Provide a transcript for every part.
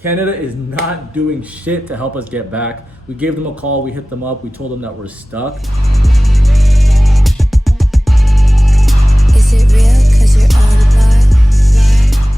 Canada is not doing shit to help us get back. We gave them a call, we hit them up, we told them that we're stuck. Is it real? 'Cause you're on the block.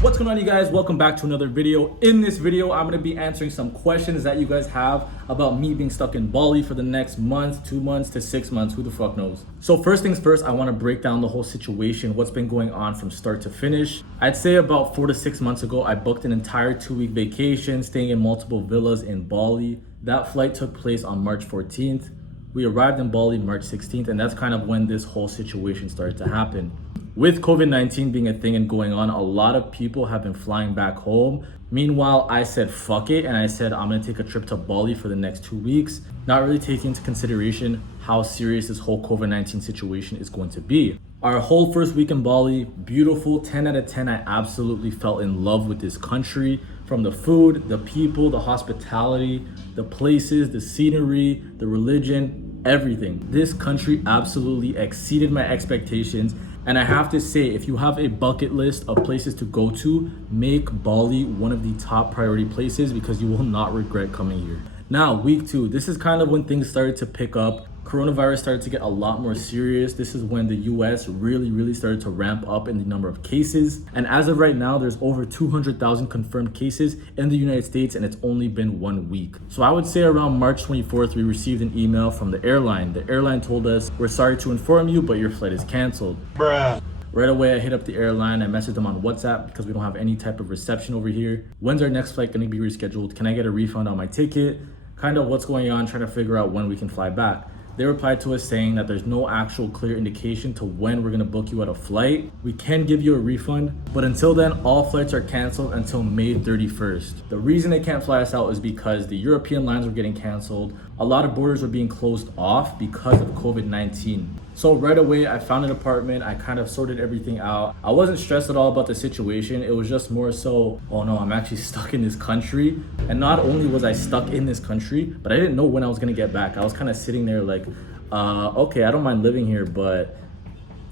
What's going on, you guys? Welcome back to another video. In this video, I'm going to be answering some questions that you guys have about me being stuck in Bali for the next month, 2 months to 6 months, who the fuck knows. So first things first, I want to break down the whole situation, what's been going on from start to finish. I'd say about 4 to 6 months ago, I booked an entire 2-week vacation, staying in multiple villas in Bali. That flight took place on March 14th. We arrived in Bali March 16th, and that's kind of when this whole situation started to happen. With COVID-19 being a thing and going on, a lot of people have been flying back home. Meanwhile, I said fuck it, and I said I'm gonna take a trip to Bali for the next 2 weeks, not really taking into consideration how serious this whole COVID-19 situation is going to be. Our whole first week in Bali, beautiful, 10 out of 10. I absolutely fell in love with this country. From the food, the people, the hospitality, the places, the scenery, the religion, everything. This country absolutely exceeded my expectations. And I have to say, if you have a bucket list of places to go to, make Bali one of the top priority places because you will not regret coming here. Now, week 2, this is kind of when things started to pick up. Coronavirus started to get a lot more serious. This is when the US really started to ramp up in the number of cases. And as of right now, there's over 200,000 confirmed cases in the United States, and it's only been 1 week. So I would say around March 24th, we received an email from the airline. The airline told us, "We're sorry to inform you, but your flight is canceled." Bruh. Right away, I hit up the airline. I messaged them on WhatsApp because we don't have any type of reception over here. When's our next flight gonna be rescheduled? Can I get a refund on my ticket? Kind of what's going on, trying to figure out when we can fly back. They replied to us saying that there's no actual clear indication to when we're gonna book you at a flight. We can give you a refund, but until then, all flights are canceled until May 31st. The reason they can't fly us out is because the European lines were getting canceled. A lot of borders were being closed off because of COVID-19. So right away, I found an apartment. I kind of sorted everything out. I wasn't stressed at all about the situation. It was just more so, oh no, I'm actually stuck in this country. And not only was I stuck in this country, but I didn't know when I was gonna get back. I was kind of sitting there like, okay, I don't mind living here, but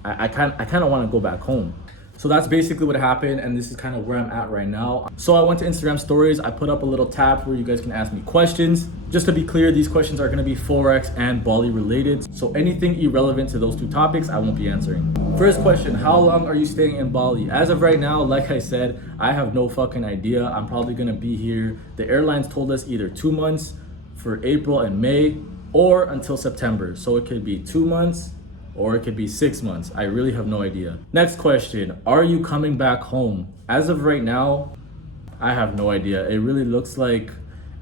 I kind of want to go back home. So that's basically what happened, and this is kind of where I'm at right now. So I went to Instagram stories. I put up a little tab where you guys can ask me questions. Just to be clear, these questions are going to be Forex and Bali related. So anything irrelevant to those two topics, I won't be answering. First question, how long are you staying in Bali? As of right now, like I said, I have no fucking idea. I'm probably going to be here. The airlines told us either 2 months for April and May or until September. So it could be 2 months, or it could be 6 months. I really have no idea. Next question, are you coming back home? As of right now, I have no idea. It really looks like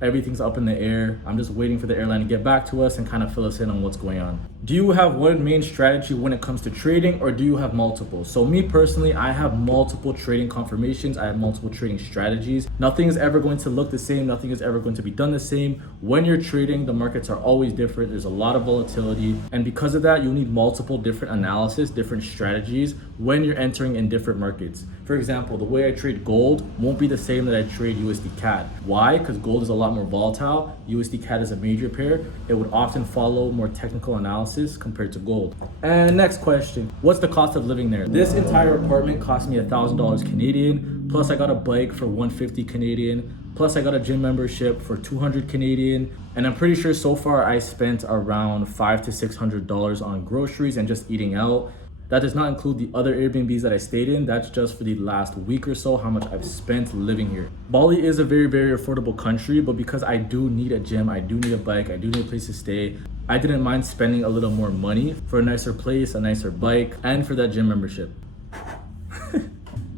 everything's up in the air. I'm just waiting for the airline to get back to us and kind of fill us in on what's going on. Do you have one main strategy when it comes to trading, or do you have multiple? So me personally, I have multiple trading confirmations. I have multiple trading strategies. Nothing is ever going to look the same. Nothing is ever going to be done the same. When you're trading, the markets are always different. There's a lot of volatility. And because of that, you need multiple different analysis, different strategies when you're entering in different markets. For example, the way I trade gold won't be the same that I trade USD CAD. Why? Because gold is a lot more volatile. USD CAD is a major pair. It would often follow more technical analysis compared to gold. And next question, what's the cost of living there? This entire apartment cost me $1,000 Canadian, plus I got a bike for $150 Canadian, plus I got a gym membership for $200 Canadian, and I'm pretty sure so far I spent around $500 to $600 on groceries and just eating out. That does not include the other Airbnbs that I stayed in. That's just for the last week or so, how much I've spent living here. Bali is a very affordable country, but because I do need a gym, I do need a bike, I do need a place to stay, I didn't mind spending a little more money for a nicer place, a nicer bike, and for that gym membership.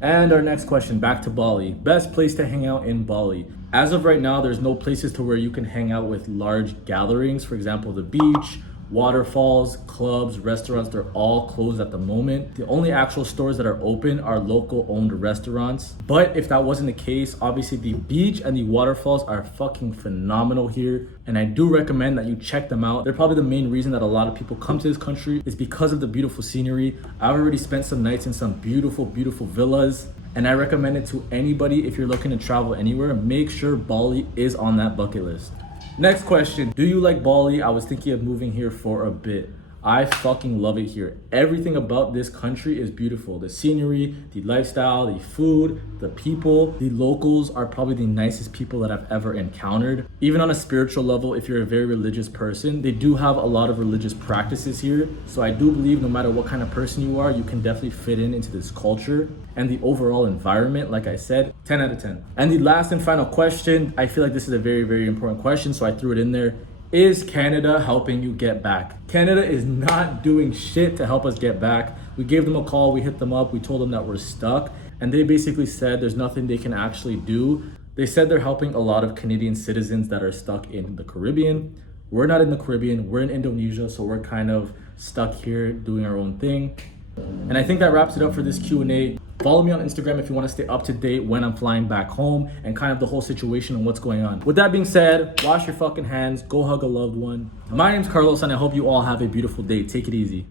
And our next question, back to Bali. Best place to hang out in Bali. As of right now, there's no places to where you can hang out with large gatherings. For example, the beach, waterfalls, clubs, restaurants, they're all closed at the moment. The only actual stores that are open are local owned restaurants. But if that wasn't the case, obviously the beach and the waterfalls are fucking phenomenal here. And I do recommend that you check them out. They're probably the main reason that a lot of people come to this country is because of the beautiful scenery. I've already spent some nights in some beautiful villas. And I recommend it to anybody if you're looking to travel anywhere. Make sure Bali is on that bucket list. Next question, do you like Bali? I was thinking of moving here for a bit. I fucking love it here. Everything about this country is beautiful. The scenery, the lifestyle, the food, the people. The locals are probably the nicest people that I've ever encountered. Even on a spiritual level, if you're a very religious person, they do have a lot of religious practices here. So I do believe no matter what kind of person you are, you can definitely fit into this culture. And the overall environment, like I said, 10 out of 10. And the last and final question, I feel like this is a very, very important question, so I threw it in there. Is Canada helping you get back? Canada is not doing shit to help us get back. We gave them a call, we hit them up, we told them that we're stuck, and they basically said there's nothing they can actually do. They said they're helping a lot of Canadian citizens that are stuck in the Caribbean. We're not in the Caribbean, we're in Indonesia, so we're kind of stuck here doing our own thing. And I think that wraps it up for this Q&A. Follow me on Instagram if you want to stay up to date when I'm flying back home and kind of the whole situation and what's going on. With that being said, wash your fucking hands, go hug a loved one. My name's Carlos and I hope you all have a beautiful day. Take it easy.